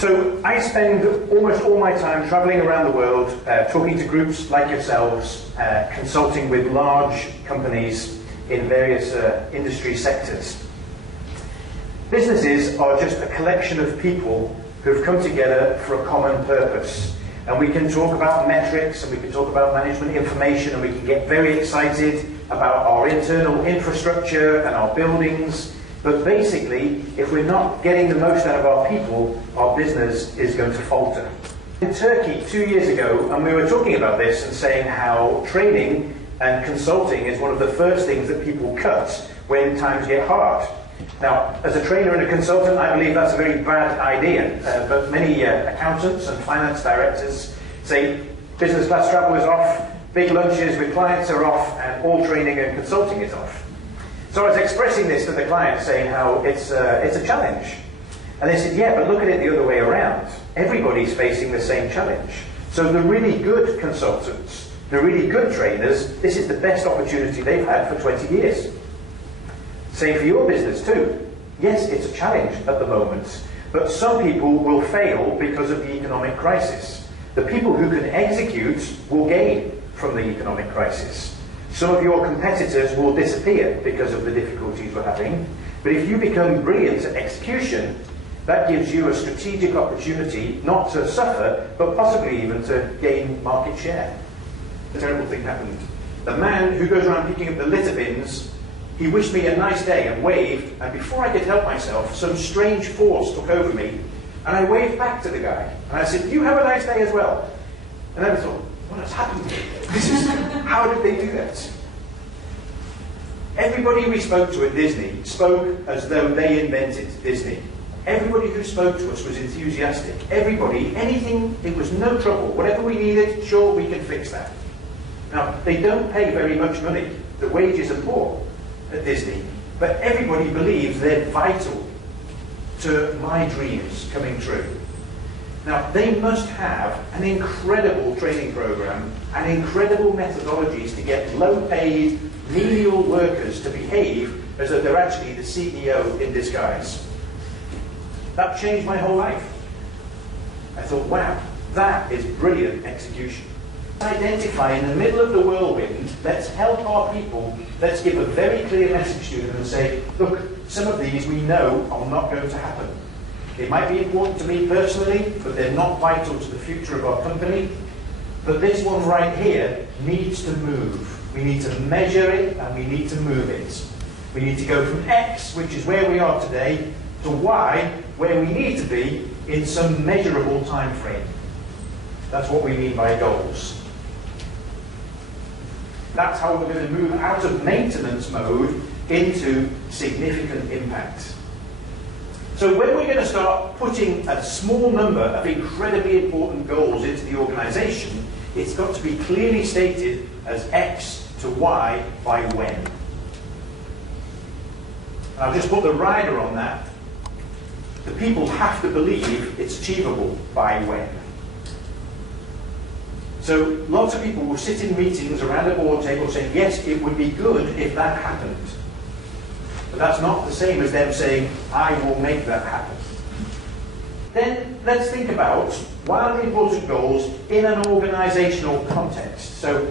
So I spend almost all my time traveling around the world, talking to groups like yourselves, consulting with large companies in various industry sectors. Businesses are just a collection of people who've come together for a common purpose. And we can talk about metrics, and we can talk about management information, and we can get very excited about our internal infrastructure and our buildings. But basically, if we're not getting the most out of our people, our business is going to falter. In Turkey 2 years ago, and we were talking about this and saying how training and consulting is one of the first things that people cut when times get hard. Now, as a trainer and a consultant, I believe that's a very bad idea, but many accountants and finance directors say business class travel is off, big lunches with clients are off, and all training and consulting is off. So I was expressing this to the client, saying how it's a challenge. And they said, yeah, but look at it the other way around. Everybody's facing the same challenge. So the really good consultants, the really good trainers, this is the best opportunity they've had for 20 years. Same for your business too. Yes, it's a challenge at the moment, but some people will fail because of the economic crisis. The people who can execute will gain from the economic crisis. Some of your competitors will disappear because of the difficulties we're having, but if you become brilliant at execution, that gives you a strategic opportunity not to suffer, but possibly even to gain market share. A terrible thing happened. The man who goes around picking up the litter bins, he wished me a nice day and waved, and before I could help myself, some strange force took over me, and I waved back to the guy. And I said, you have a nice day as well. And then I thought, what has happened here? How did they do that? Everybody we spoke to at Disney spoke as though they invented Disney. Everybody who spoke to us was enthusiastic. Everybody, anything, it was no trouble. Whatever we needed, sure, we can fix that. Now, they don't pay very much money. The wages are poor at Disney, but everybody believes they're vital to my dreams coming true. Now, they must have an incredible training program and incredible methodologies to get low-paid, menial workers to behave as though they're actually the CEO in disguise. That changed my whole life. I thought, wow, that is brilliant execution. Identify in the middle of the whirlwind, let's help our people, let's give a very clear message to them and say, look, some of these we know are not going to happen. They might be important to me personally, but they're not vital to the future of our company. But this one right here needs to move. We need to measure it and we need to move it. We need to go from X, which is where we are today, to Y, where we need to be in some measurable time frame. That's what we mean by goals. That's how we're going to move out of maintenance mode into significant impact. So when we're going to start putting a small number of incredibly important goals into the organisation, it's got to be clearly stated as X to Y by when. And I've just put the rider on that. The people have to believe it's achievable by when. So lots of people will sit in meetings around a board table saying, yes, it would be good if that happened. But that's not the same as them saying, I will make that happen. Then let's think about wildly important goals in an organisational context. So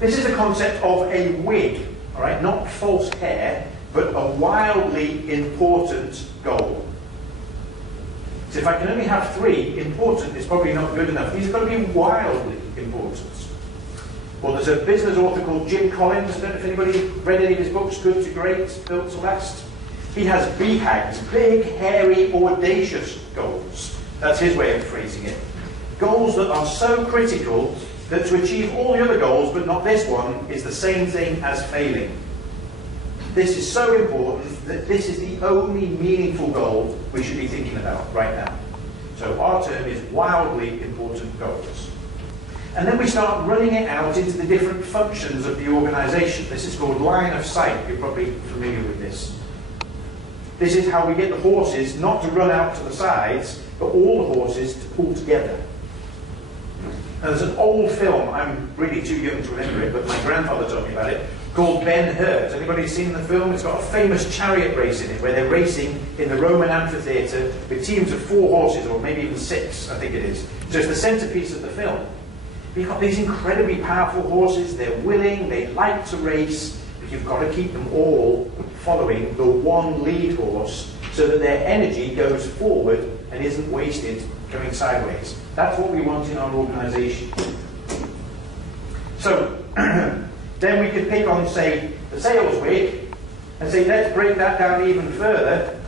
this is the concept of a wig, all right? Not false hair, but a wildly important goal. So if I can only have 3, important is probably not good enough. These have got to be wildly important. Well, there's a business author called Jim Collins. I don't know if anybody read any of his books, Good to Great, Built to Last. He has BHAGs, big, hairy, audacious goals. That's his way of phrasing it. Goals that are so critical that to achieve all the other goals, but not this one, is the same thing as failing. This is so important that this is the only meaningful goal we should be thinking about right now. So our term is wildly important goals. And then we start running it out into the different functions of the organisation. This is called line of sight. You're probably familiar with this. This is how we get the horses not to run out to the sides, but all the horses to pull together. And there's an old film, I'm really too young to remember it, but my grandfather told me about it, called Ben-Hur. Has anybody seen the film? It's got a famous chariot race in it, where they're racing in the Roman amphitheatre with teams of 4 horses, or maybe even 6, I think it is. So it's the centrepiece of the film. You've got these incredibly powerful horses, they're willing, they like to race, but you've got to keep them all following the one lead horse so that their energy goes forward and isn't wasted going sideways. That's what we want in our organisation. So, then we could pick on, say, the sales week, and say, let's break that down even further.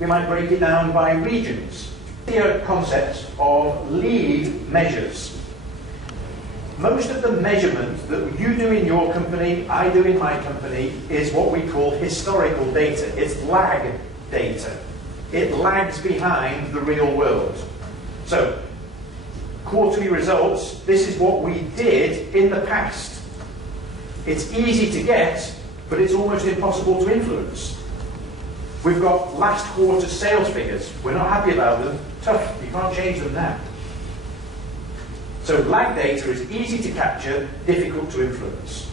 We might break it down by regions. The concept of lead measures. Most of the measurement that you do in your company, I do in my company, is what we call historical data. It's lag data. It lags behind the real world. So, quarterly results, this is what we did in the past. It's easy to get, but it's almost impossible to influence. We've got last quarter sales figures. We're not happy about them. Tough, you can't change them now. So lag data is easy to capture, difficult to influence.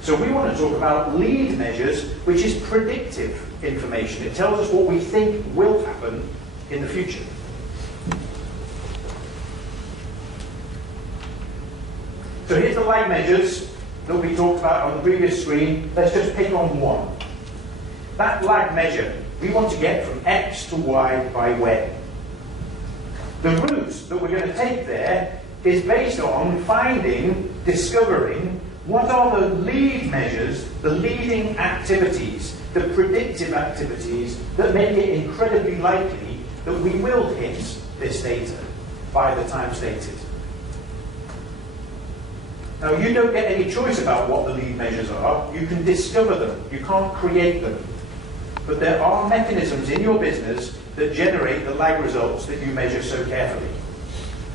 So we want to talk about lead measures, which is predictive information. It tells us what we think will happen in the future. So here's the lag measures that we talked about on the previous screen. Let's just pick on one. That lag measure, we want to get from X to Y by when. The route that we're going to take there is based on discovering what are the lead measures, the leading activities, the predictive activities that make it incredibly likely that we will hit this data by the time stated. Now, you don't get any choice about what the lead measures are. You can discover them. You can't create them. But there are mechanisms in your business that generate the lag results that you measure so carefully.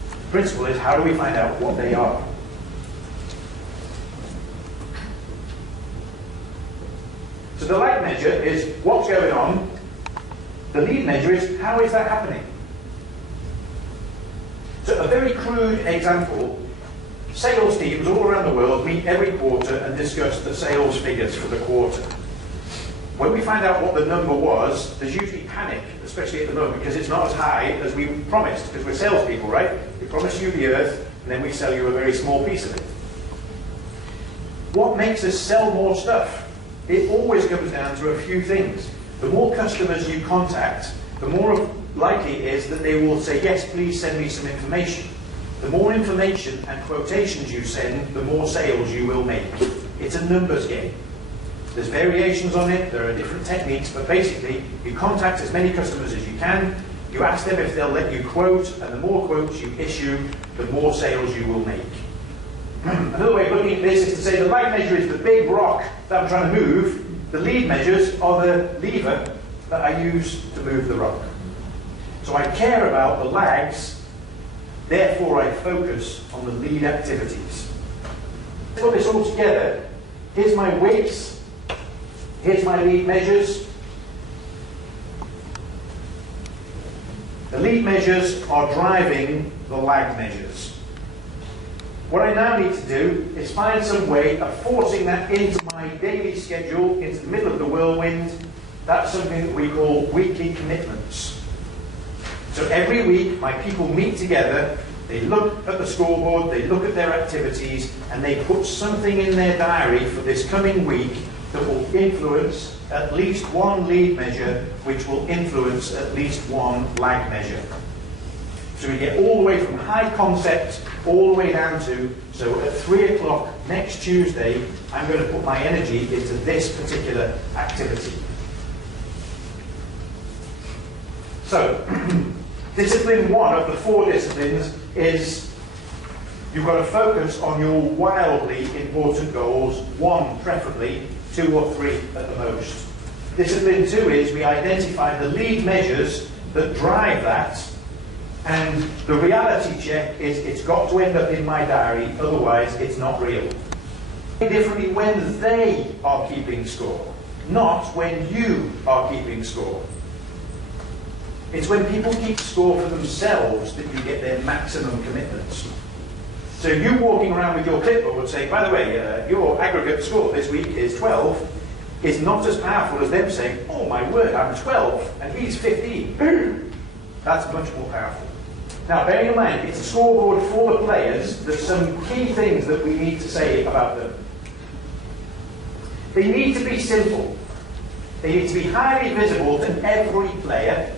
The principle is, how do we find out what they are? So the lag measure is what's going on. The lead measure is how is that happening? So a very crude example, sales teams all around the world meet every quarter and discuss the sales figures for the quarter. When we find out what the number was, there's usually panic, especially at the moment, because it's not as high as we promised, because we're salespeople, right? We promise you the earth, and then we sell you a very small piece of it. What makes us sell more stuff? It always comes down to a few things. The more customers you contact, the more likely it is that they will say, yes, please send me some information. The more information and quotations you send, the more sales you will make. It's a numbers game. There's variations on it, there are different techniques, but basically you contact as many customers as you can, you ask them if they'll let you quote, and the more quotes you issue, the more sales you will make. Another way of looking at this is to say the lag measure is the big rock that I'm trying to move, the lead measures are the lever that I use to move the rock. So I care about the lags, therefore I focus on the lead activities. To put this all together, here's my weights. Here's my lead measures. The lead measures are driving the lag measures. What I now need to do is find some way of forcing that into my daily schedule, into the middle of the whirlwind. That's something that we call weekly commitments. So every week, my people meet together, they look at the scoreboard, they look at their activities, and they put something in their diary for this coming week that will influence at least one lead measure, which will influence at least one lag measure. So we get all the way from high concept all the way down to, so at 3 o'clock next Tuesday, I'm going to put my energy into this particular activity. So, discipline 1 of the 4 disciplines is you've got to focus on your wildly important goals, 1 preferably, 2 or 3 at the most. Discipline 2 is we identify the lead measures that drive that, and the reality check is it's got to end up in my diary, otherwise it's not real. Differently when they are keeping score, not when you are keeping score. It's when people keep score for themselves that you get their maximum commitments. So you walking around with your clipboard saying, by the way, your aggregate score this week is 12, is not as powerful as them saying, oh my word, I'm 12 and he's 15. That's much more powerful. Now, bearing in mind, it's a scoreboard for the players, there's some key things that we need to say about them. They need to be simple. They need to be highly visible to every player.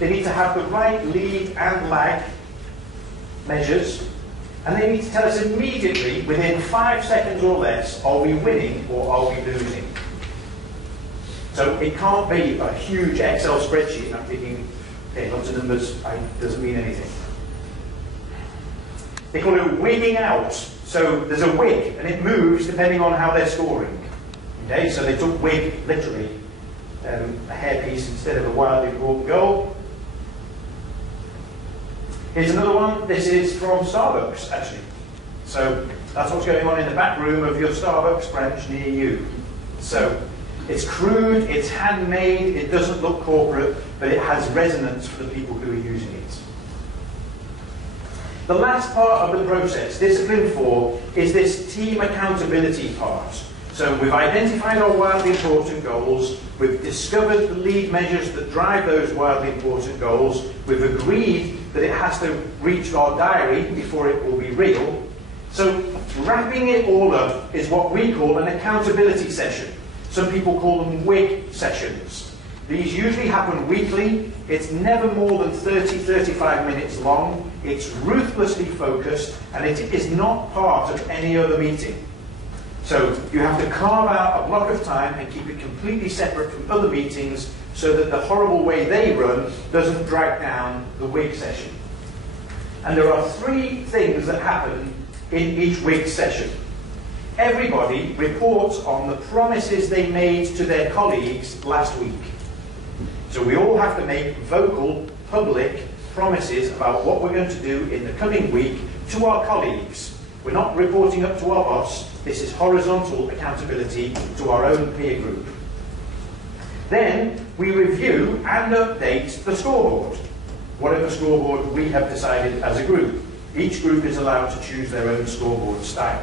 They need to have the right lead and lag measures. And they need to tell us immediately, within 5 seconds or less, are we winning or are we losing? So it can't be a huge Excel spreadsheet and I'm thinking, okay, lots of numbers, doesn't mean anything. They call it wigging out. So there's a wig and it moves depending on how they're scoring. Okay, so they took wig literally, a hairpiece instead of a wildly important goal. Here's another one. This is from Starbucks, actually. So that's what's going on in the back room of your Starbucks branch near you. So it's crude, it's handmade, it doesn't look corporate, but it has resonance for the people who are using it. The last part of the process, discipline 4, is this team accountability part. So we've identified our wildly important goals, we've discovered the lead measures that drive those wildly important goals, we've agreed that it has to reach our diary before it will be real. So wrapping it all up is what we call an accountability session. Some people call them WIG sessions. These usually happen weekly. It's never more than 30-35 minutes long. It's ruthlessly focused, and it is not part of any other meeting. So you have to carve out a block of time and keep it completely separate from other meetings so that the horrible way they run doesn't drag down the WIG session. And there are 3 things that happen in each WIG session. Everybody reports on the promises they made to their colleagues last week. So we all have to make vocal, public promises about what we're going to do in the coming week to our colleagues. We're not reporting up to our boss. This is horizontal accountability to our own peer group. Then we review and update the scoreboard, whatever scoreboard we have decided as a group. Each group is allowed to choose their own scoreboard style.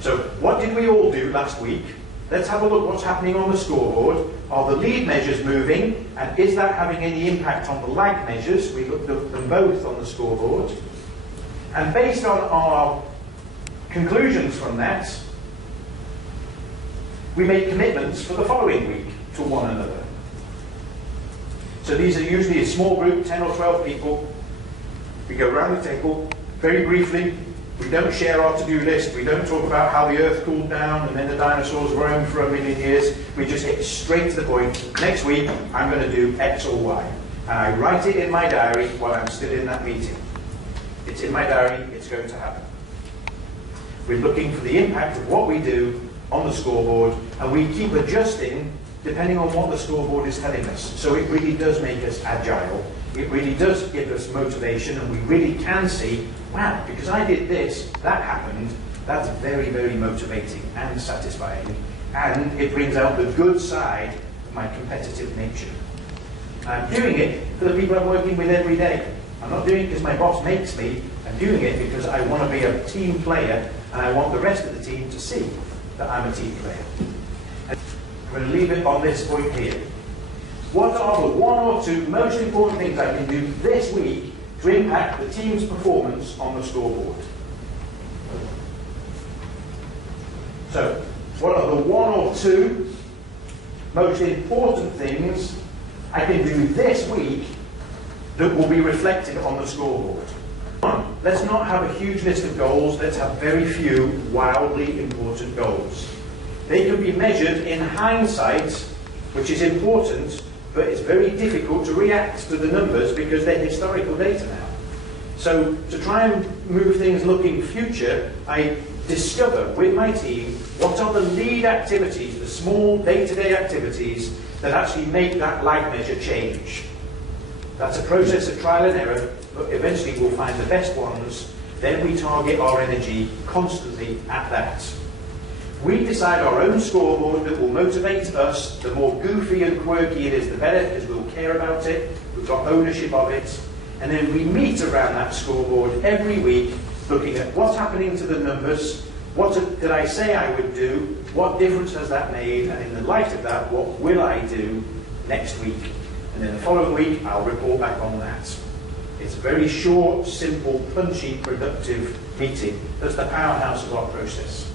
So what did we all do last week? Let's have a look what's happening on the scoreboard. Are the lead measures moving? And is that having any impact on the lag measures? We looked at them both on the scoreboard. And based on our conclusions from that, we make commitments for the following week to one another. So these are usually a small group, 10 or 12 people. We go around the table, very briefly. We don't share our to-do list. We don't talk about how the earth cooled down and then the dinosaurs roamed for 1 million years. We just get straight to the point. Next week, I'm going to do X or Y. And I write it in my diary while I'm still in that meeting. It's in my diary, it's going to happen. We're looking for the impact of what we do on the scoreboard, and we keep adjusting depending on what the scoreboard is telling us. So it really does make us agile. It really does give us motivation, and we really can see, wow, because I did this, that happened. That's very, very motivating and satisfying. And it brings out the good side of my competitive nature. I'm doing it for the people I'm working with every day. I'm not doing it because my boss makes me. I'm doing it because I want to be a team player, and I want the rest of the team to see that I'm a team player. I'm going to leave it on this point here. What are the 1 or 2 most important things I can do this week to impact the team's performance on the scoreboard? So, what are the 1 or 2 most important things I can do this week that will be reflected on the scoreboard? Let's not have a huge list of goals, let's have very few wildly important goals. They can be measured in hindsight, which is important, but it's very difficult to react to the numbers because they're historical data now. So to try and move things looking future, I discover with my team what are the lead activities, the small day-to-day activities that actually make that lag measure change. That's a process of trial and error, but eventually we'll find the best ones. Then we target our energy constantly at that. We decide our own scoreboard that will motivate us. The more goofy and quirky it is, the better, because we'll care about it. We've got ownership of it. And then we meet around that scoreboard every week looking at what's happening to the numbers, what did I say I would do, what difference has that made, and in the light of that, what will I do next week? And then the following week, I'll report back on that. It's a very short, simple, punchy, productive meeting. That's the powerhouse of our process.